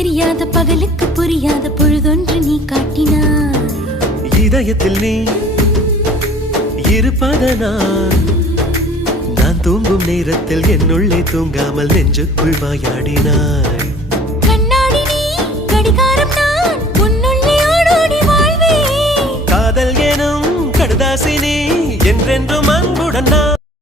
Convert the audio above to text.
தெரியாத பகலுக்கு புரியாத பொழுதொன்று நீ காட்டினாய். இதயத்தில் நீ இருப்பதனால் நான் தூங்கும் நேரத்தில் என்னுள்ளே தூங்காமல் நெஞ்சுக்குள் வாயாடினாய். கண்ணாடி நீ கடிகாரம் நான் உன்னுள்ளே ஓடோடி வாழ்வே. காதல் எனும் கடுதாசி நீ என்றென்றும் அன்புடன் நான்